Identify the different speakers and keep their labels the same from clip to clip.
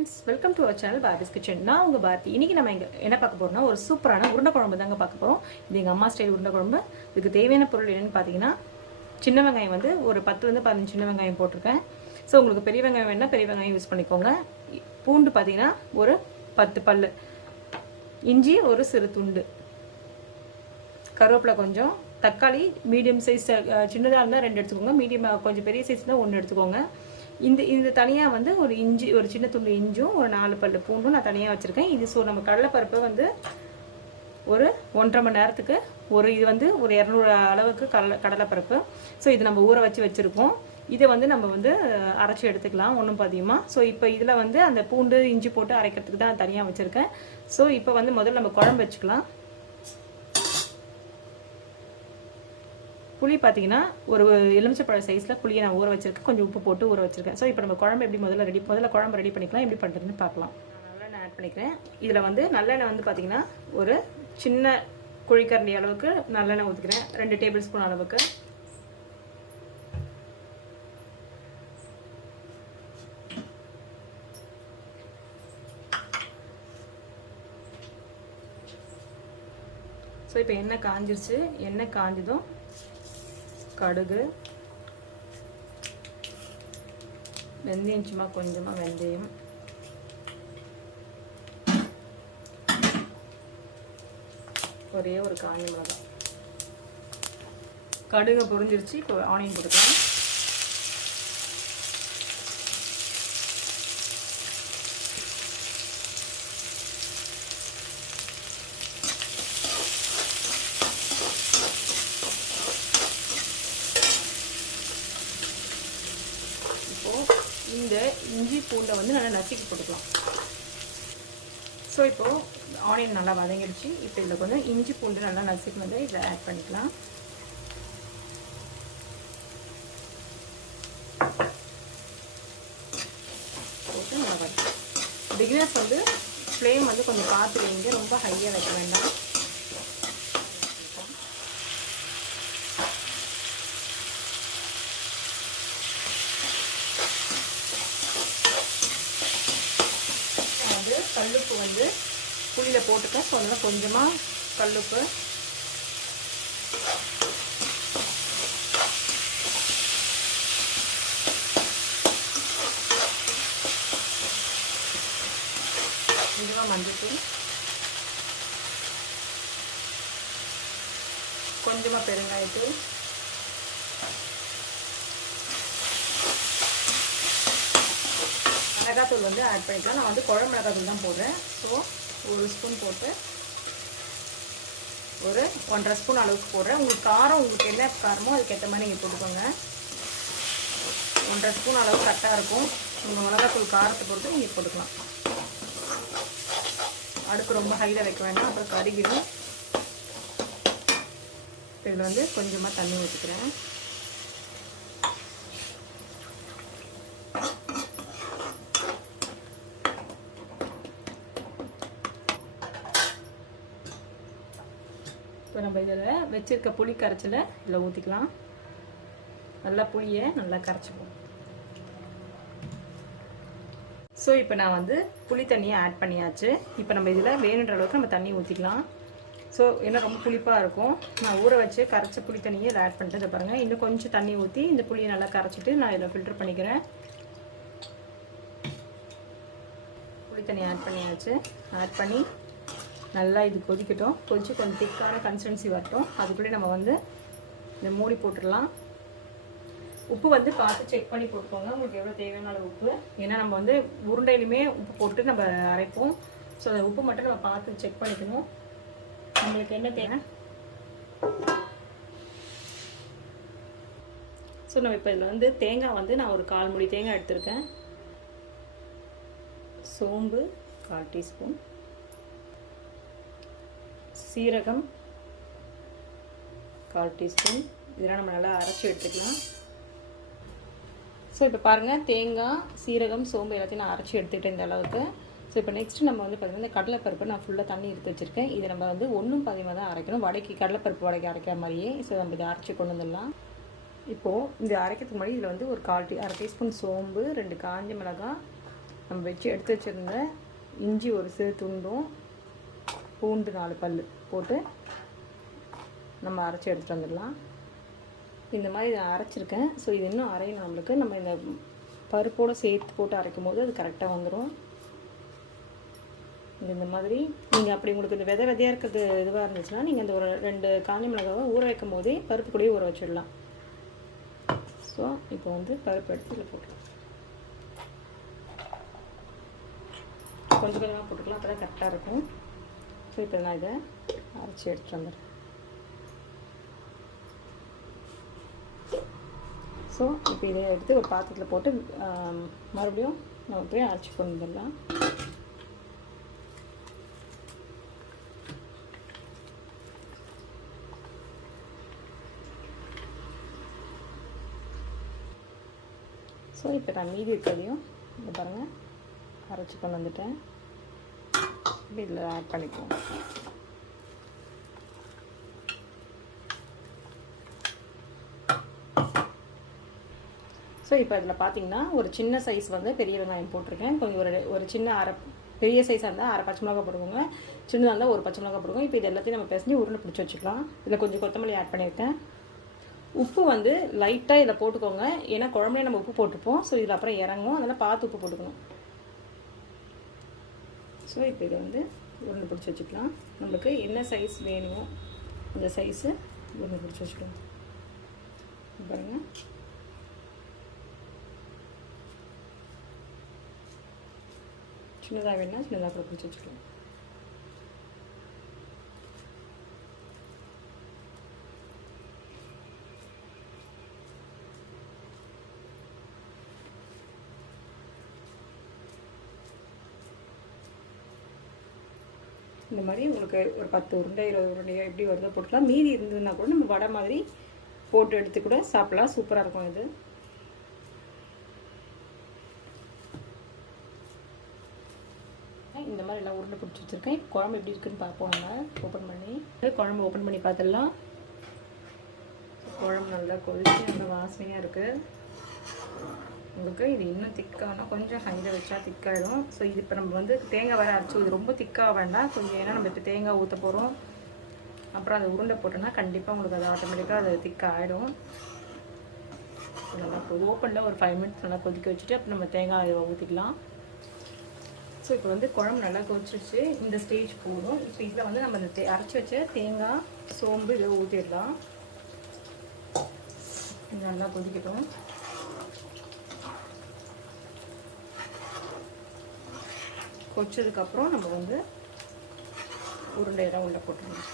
Speaker 1: Friends welcome to our channel Bharathi's kitchen நான் உங்கள் பாரதி. இன்றைக்கி நம்ம இங்கே என்ன பார்க்க போகிறோம்னா ஒரு சூப்பரான உருண்டை குழம்பு தாங்க பார்க்க போகிறோம் இது எங்கள் அம்மா ஸ்டைல் உருண்டை குழம்பு. இதுக்கு தேவையான பொருள் என்னென்னு பார்த்தீங்கன்னா சின்ன வெங்காயம் வந்து ஒரு பத்து வந்து பதினஞ்சு சின்ன வெங்காயம் போட்டிருக்கேன். ஸோ உங்களுக்கு பெரிய வெங்காயம் வேணால் பெரிய வெங்காயம் யூஸ் பண்ணிக்கோங்க. பூண்டு பார்த்தீங்கன்னா ஒரு பத்து பல் இஞ்சி ஒரு சிறு துண்டு. கருவேப்பிலை கொஞ்சம். தக்காளி மீடியம் சைஸ் சின்னதாக இருந்தால் ரெண்டு எடுத்துக்கோங்க. மீடியம் கொஞ்சம் பெரிய சைஸ் தான் ஒன்று எடுத்துக்கோங்க. இந்த இந்த தனியாக வந்து ஒரு இஞ்சி ஒரு சின்ன துண்டு இஞ்சும் ஒரு நாலு பல்லு பூண்டும் நான் தனியாக வச்சுருக்கேன். இது ஸோ நம்ம கடலைப்பருப்பு வந்து ஒரு ஒன்றரை மணி நேரத்துக்கு ஒரு இது வந்து ஒரு இரநூறு அளவுக்கு கடலை கடலைப்பருப்பு. ஸோ இது நம்ம ஊற வச்சு வச்சுருக்கோம். இதை வந்து நம்ம வந்து அரைச்சி எடுத்துக்கலாம் ஒன்றும் பதியமாக ஸோ இப்போ இதில் வந்து அந்த பூண்டு இஞ்சி போட்டு அரைக்கிறதுக்கு தான் தனியாக வச்சுருக்கேன். ஸோ இப்போ வந்து முதல்ல நம்ம குழம்பு வச்சுக்கலாம். புளி பார்த்தீங்கன்னா ஒரு எலுமிச்சப்பழ சைஸில் புளியை நான் ஊற வச்சிருக்கேன். கொஞ்சம் உப்பு போட்டு ஊற வச்சிருக்கேன். ஸோ இப்போ நம்ம குழம்பு எப்படி முதல்ல ரெடி முதல்ல குழம்பு ரெடி பண்ணிக்கலாம் எப்படி பண்ணுறதுன்னு பார்க்கலாம். நல்லெண்ணெய் ஆட் பண்ணிக்கிறேன். இதில் வந்து நல்லெண்ணெய் வந்து பார்த்தீங்கன்னா ஒரு சின்ன குழிக்கரண்டி அளவுக்கு நல்லெண்ணெய் ஊற்றிக்கிறேன் ரெண்டு டேபிள் ஸ்பூன் அளவுக்கு. ஸோ இப்போ எண்ணெய் காஞ்சிருச்சு. எண்ணெய் காஞ்சதும் கடுகு வெந்தயம் சும்மா கொஞ்சமாக வெந்தயம். ஒரே ஒரு காஞ்சி மிளகாய். கடுகு பொரிஞ்சிருச்சு இப்போ ஆனியன் கொடுக்கலாம் இந்த இஞ்சி பூண்டை வந்து நல்லா நசுக்கி போட்டுக்கலாம். ஸோ இப்போது ஆனியன் நல்லா வதங்கிடுச்சு. இப்போ இதில் கொஞ்சம் இஞ்சி பூண்டு நல்லா நசுக்கினது இதை ஆட் பண்ணிக்கலாம். போட்டு நல்லா வதக்கி பிகினர்ஸ் வந்து ஃப்ளேம் வந்து கொஞ்சம் பார்த்து வைங்க ரொம்ப ஹையாக வைக்க வேண்டாம் கல்லுப்பு வந்து புளியில் போட்டுக்க ஸோ அதனால் கொஞ்சமாக கல்லுப்பு. கொஞ்சமாக மஞ்சள் கொஞ்சமாக பெருங்காயத்தூள். மிளகாத்தூள் வந்து ஆட் பண்ணிக்கலாம். நான் வந்து குழம்பு மிளகாத்தூள் தான் போடுறேன். ஸோ ஒரு ஸ்பூன் போட்டு ஒரு ஒன்றரை ஸ்பூன் அளவுக்கு போடுறேன். உங்களுக்கு காரம் உங்களுக்கு என்ன காரமோ அதுக்கேற்ற மாதிரி நீங்கள் போட்டுக்கோங்க. ஒன்றரை ஸ்பூன் அளவு கரெக்டாக இருக்கும். உங்கள் மிளகாத்தூள் காரத்தை பொறுத்து நீங்கள் போட்டுக்கலாம். அடுப்பு ரொம்ப ஹையில் வைக்க வேண்டாம். அப்புறம் கருகிடும் இதில் வந்து கொஞ்சமாக தண்ணி ஊற்றிக்கிறேன் இப்போ நம்ம இதில் வச்சுருக்க புளி கரைச்சலை இதில் ஊற்றிக்கலாம் நல்லா புளியை நல்லா கரைச்சிப்போம் ஸோ இப்போ நான் வந்து புளி தண்ணியை ஆட் பண்ணியாச்சு. இப்போ நம்ம இதில் வேணுன்ற அளவுக்கு நம்ம தண்ணி ஊற்றிக்கலாம் ஸோ ஏன்னா ரொம்ப புளிப்பாக இருக்கும். நான் ஊற வச்சு கரைச்ச புளி தண்ணியை இதில் ஆட் பண்ணிட்டு இதை பாருங்கள் இன்னும் கொஞ்சம் தண்ணி ஊற்றி இந்த புளியை நல்லா கரைச்சிட்டு நான் இதில் ஃபில்டர் பண்ணிக்கிறேன். புளி தண்ணி ஆட் பண்ணியாச்சு. ஆட் பண்ணி நல்லா இது கொதிக்கட்டும். கொஞ்சம் கொஞ்சம் திக்கான கன்சிஸ்டன்சி வரட்டும். அதுக்குள்ளே நம்ம வந்து இந்த மூடி போட்டுடலாம். உப்பு வந்து பார்த்து செக் பண்ணி போட்டுக்கோங்க. உங்களுக்கு எவ்வளோ தேவையான அளவு உப்பு. ஏன்னா நம்ம வந்து உருண்டையிலுமே உப்பு போட்டு நம்ம அரைப்போம். ஸோ அந்த உப்பு மட்டும் நம்ம பார்த்து செக் பண்ணிக்கணும். நம்மளுக்கு என்ன தேவை? ஸோ நம்ம இப்போ இதில் வந்து தேங்காய் வந்து நான் ஒரு கால் முடி தேங்காய் எடுத்திருக்கேன். சோம்பு கால் டீஸ்பூன். சீரகம் கால் டீஸ்பூன். இதெல்லாம் நம்ம நல்லா அரைச்சி எடுத்துக்கலாம். ஸோ இப்போ பாருங்கள் தேங்காய் சீரகம் சோம்பு எல்லாத்தையும் நான் அரைச்சி எடுத்துக்கிட்டேன் இந்த அளவுக்கு. ஸோ இப்போ நெக்ஸ்ட் நம்ம வந்து பார்த்திங்கன்னா இந்த கடலைப்பருப்பு நான் ஃபுல்லாக தண்ணி எடுத்து வச்சுருக்கேன். இதை நம்ம வந்து ஒன்றும் பதிவாக தான் அரைக்கணும். வடைக்கு கடலைப்பருப்பு வடைக்கு அரைக்கிற மாதிரியே. ஸோ நம்ம இதை அரைச்சி கொண்டு வந்துடலாம். இப்போது இந்த அரைக்கிறதுக்கு முன்னாடி இதில் வந்து ஒரு கால் டீ அரை டீஸ்பூன் சோம்பு ரெண்டு காஞ்ச மிளகாய். நம்ம வச்சு எடுத்து வச்சுருந்த இஞ்சி ஒரு சிறு துண்டும் பூண்டு நாலு பல் போட்டு நம்ம அரைச்சி எடுத்துகிட்டு வந்துடலாம். இந்த மாதிரி இதை அரைச்சிருக்கேன். ஸோ இது இன்னும் அரையணும் நம்மளுக்கு. நம்ம இந்த பருப்போடு சேர்த்து போட்டு அரைக்கும் போது அது கரெக்டாக வந்துடும் இந்த மாதிரி. நீங்கள் அப்படி உங்களுக்கு இந்த விதை விதையாக இருக்கிறது இதுவாக இருந்துச்சுன்னா நீங்கள் இந்த ஒரு ரெண்டு காஞ்சி மிளகாவை ஊற வைக்கும் போதே பருப்பு கூடயே ஊற வச்சிடலாம். ஸோ இப்போ வந்து பருப்பு எடுத்து இதில் போட்டுக்கலாம். கொஞ்சம் கொஞ்சமாக போட்டுக்கலாம். அப்போ தான் கரெக்டாக இருக்கும். ஸோ இப்போ நான் இதை அரைச்சி எடுத்துகிட்டு வந்துடுறேன் ஸோ இப்போ இதை எடுத்து ஒரு பாத்திரத்தில் போட்டு மறுபடியும் நம்ம போய் அரைச்சி கொண்டு வந்துடலாம் ஸோ இப்போ நான் மீதி இருக்கிறதையும் இங்கே பாருங்கள் அரைச்சி கொண்டு வந்துட்டேன். இப்போ இதில் ஆட் பண்ணிக்குவோம். ஸோ இப்போ இதில் பார்த்தீங்கன்னா ஒரு சின்ன சைஸ் வந்து பெரிய வெங்காயம் போட்டிருக்கேன். கொஞ்சம் ஒரு ஒரு சின்ன அரை பெரிய சைஸாக இருந்தால் அரை பச்சை மிளகா போடுவோங்க. சின்னதாக இருந்தால் ஒரு பச்சை மிளகா போடுவோம் இப்போ இது எல்லாத்தையும் நம்ம பிசைஞ்சு உருளை பிடிச்சி வச்சுக்கலாம். இதில் கொஞ்சம் கொத்தமல்லி ஆட் பண்ணியிருக்கேன். உப்பு வந்து லைட்டாக இதில் போட்டுக்கோங்க. ஏன்னா குழம்புலேயே நம்ம உப்பு போட்டுப்போம் ஸோ இதில் அப்புறம் இறங்கும். அதனால் பார்த்து உப்பு போட்டுக்கணும். ஸோ இப்போ இதை வந்து உருண்டை பிடிச்சி வச்சுக்கலாம். நம்மளுக்கு என்ன சைஸ் வேணுமோ அந்த சைஸு உருண்டை பிடிச்சி வச்சுக்கலாம். பாருங்கள் சின்னதாக வேணால் சின்னதாக கூட பிடிச்சி வச்சுக்கலாம் இந்த மாதிரி உங்களுக்கு ஒரு பத்து உருண்டை இருபது உருண்டையோ எப்படி வருதோ போட்டுக்கலாம். மீதி இருந்ததுன்னா கூட நம்ம வடை மாதிரி போட்டு எடுத்து கூட சாப்பிடலாம். சூப்பராக இருக்கும் இது. இந்த பிடிச்சி வச்சுருக்கேன். குழம்பு எப்படி இருக்குன்னு பார்ப்போம் நம்ம. ஓப்பன் பண்ணி. குழம்பு ஓப்பன் பண்ணி பார்த்துடலாம். குழம்பு நல்லா கொதிச்சு நல்லா வாசனையாக இருக்குது உங்களுக்கு இது இன்னும் திக்கானா கொஞ்சம் ஹையில் வச்சா திக்காயிடும் ஸோ இது இப்போ நம்ம வந்து தேங்காய் வர அரைச்சி இது ரொம்ப திக்காக வேண்டாம். கொஞ்சம் ஏன்னா நம்ம இப்போ தேங்காய் ஊற்ற போகிறோம் அப்புறம் அதை உருண்டை போட்டோன்னா கண்டிப்பாக உங்களுக்கு அது ஆட்டோமேட்டிக்காக அது திக்காக ஆகிடும் நல்லா ஓப்பனில் ஒரு ஃபைவ் மினிட்ஸ் நல்லா கொதிக்க வச்சுட்டு அப்புறம் நம்ம தேங்காய் ஊற்றிக்கலாம் ஸோ இப்போ வந்து குழம்பு நல்லா கொதிச்சிருச்சு. இந்த ஸ்டேஜ் போதும். இப்போ இதில் வந்து நம்ம இந்த தே அரைச்சி வச்ச தேங்காய் சோம்பு இதை ஊற்றிடலாம் நல்லா கொதிக்கட்டும். கொச்சதுக்கப்புறம் நம்ம வந்து உருண்டையெல்லாம் உள்ளே போட்டுக்கணும்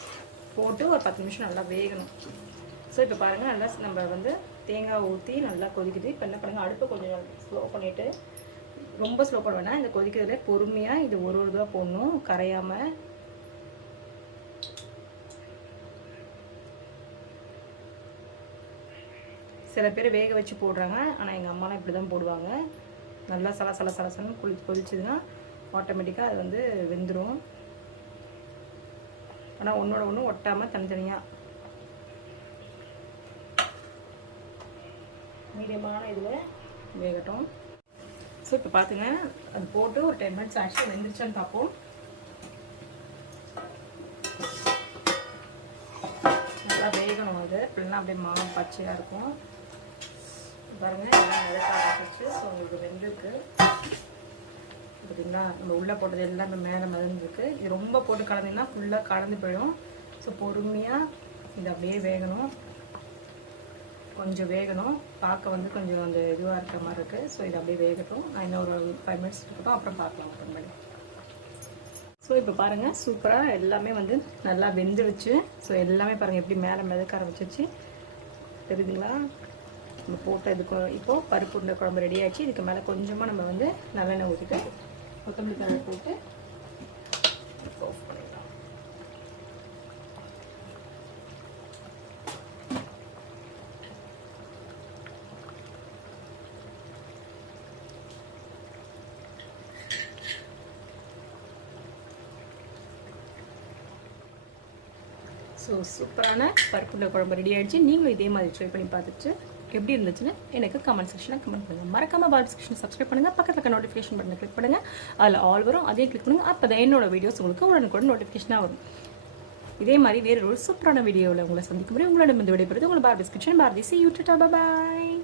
Speaker 1: போட்டு ஒரு பத்து நிமிஷம் நல்லா வேகணும். ஸோ இப்போ பாருங்கள் நல்லா நம்ம வந்து தேங்காய் ஊற்றி நல்லா கொதிக்குது. இப்போ என்ன பண்ணுங்கள் அடுப்பை கொஞ்சம் ஸ்லோ பண்ணிவிட்டு ரொம்ப ஸ்லோ பண்ண வேணாம் இந்த கொதிக்கிறதுல பொறுமையாக இது ஒரு ஒரு இதுவாக போடணும் கரையாமல் சில பேர் வேக வச்சு போடுறாங்க ஆனால் எங்கள் அம்மாலாம் இப்படி தான் போடுவாங்க. நல்லா சல சல சலசலன்னு குளி கொதிச்சுதுன்னா ஆட்டோமேட்டிக்காக அது வந்து வெந்துடும் ஆனால் ஒன்றோட ஒன்று ஒட்டாமல் தனித்தனியாக மீடியமான இதில் வேகட்டும். ஸோ இப்போ பார்த்துங்க அது போட்டு ஒரு டென் மினிட்ஸ் ஆச்சு வெந்துருச்சான்னு பார்ப்போம் நல்லா வேகணும் அது. இப்படின்னா அப்படியே மாவு பச்சையாக இருக்கும். பாருங்கள் எல்லாம் நிறக்க ஆரம்பிச்சு ஸோ உங்களுக்கு வெந்திருக்கு. பார்த்தீங்களா நம்ம உள்ளே போட்டது எல்லாமே மேலே மதந்துருக்கு இது ரொம்ப போட்டு கலந்தீங்கன்னா ஃபுல்லாக கலந்து போயிடும். ஸோ பொறுமையாக இது அப்படியே வேகணும். கொஞ்சம் வேகணும். பார்க்க வந்து கொஞ்சம் அந்த இதுவாக இருக்கிற மாதிரி இருக்குது ஸோ இது அப்படியே வேகட்டும். நான் இன்னும் ஒரு ஃபைவ் மினிட்ஸ் இருக்கட்டும் அப்புறம் பார்க்கலாம் ஓப்பன் பண்ணி. ஸோ இப்போ பாருங்கள் சூப்பராக எல்லாமே வந்து நல்லா வெந்துருச்சு. ஸோ எல்லாமே பாருங்கள் எப்படி மேலே மிதக்க ஆரம்பிச்சிச்சு தெரியுதுங்களா? நம்ம போட்ட இதுக்கு இப்போது பருப்பு உருண்டை குழம்பு ரெடி இதுக்கு மேலே கொஞ்சமாக நம்ம வந்து நல்லெண்ணெய் ஊற்றிட்டு கொத்தமல்லி தழை போட்டு ஸோ சூப்பரான பருப்புள்ள குழம்பு ரெடி ஆகிடுச்சு நீங்களும் இதே மாதிரி ட்ரை பண்ணி பார்த்துட்டு எப்படி இருந்துச்சுன்னு எனக்கு கமெண்ட் செக்ஷனில் கமெண்ட் பண்ணுங்கள் மறக்காமல் பால் டிஸ்கிரிப்ஷன் சப்ஸ்கிரைப் பண்ணுங்கள் பக்கத்தில் இருக்க நோட்டிஃபிகேஷன் பட்டனை கிளிக் பண்ணுங்கள் அதில் ஆல் வரும். அதையும் கிளிக் பண்ணுங்கள் அப்போ தான் என்னோட வீடியோஸ் உங்களுக்கு உடனுக்குடன் நோட்டிஃபிகேஷனாக வரும். இதே மாதிரி வேறு ஒரு சூப்பரான வீடியோவில் உங்களை சந்திக்கும் முறை உங்களோட இந்த விடைபெறுது உங்களை Bharathi description Bharathi see you bye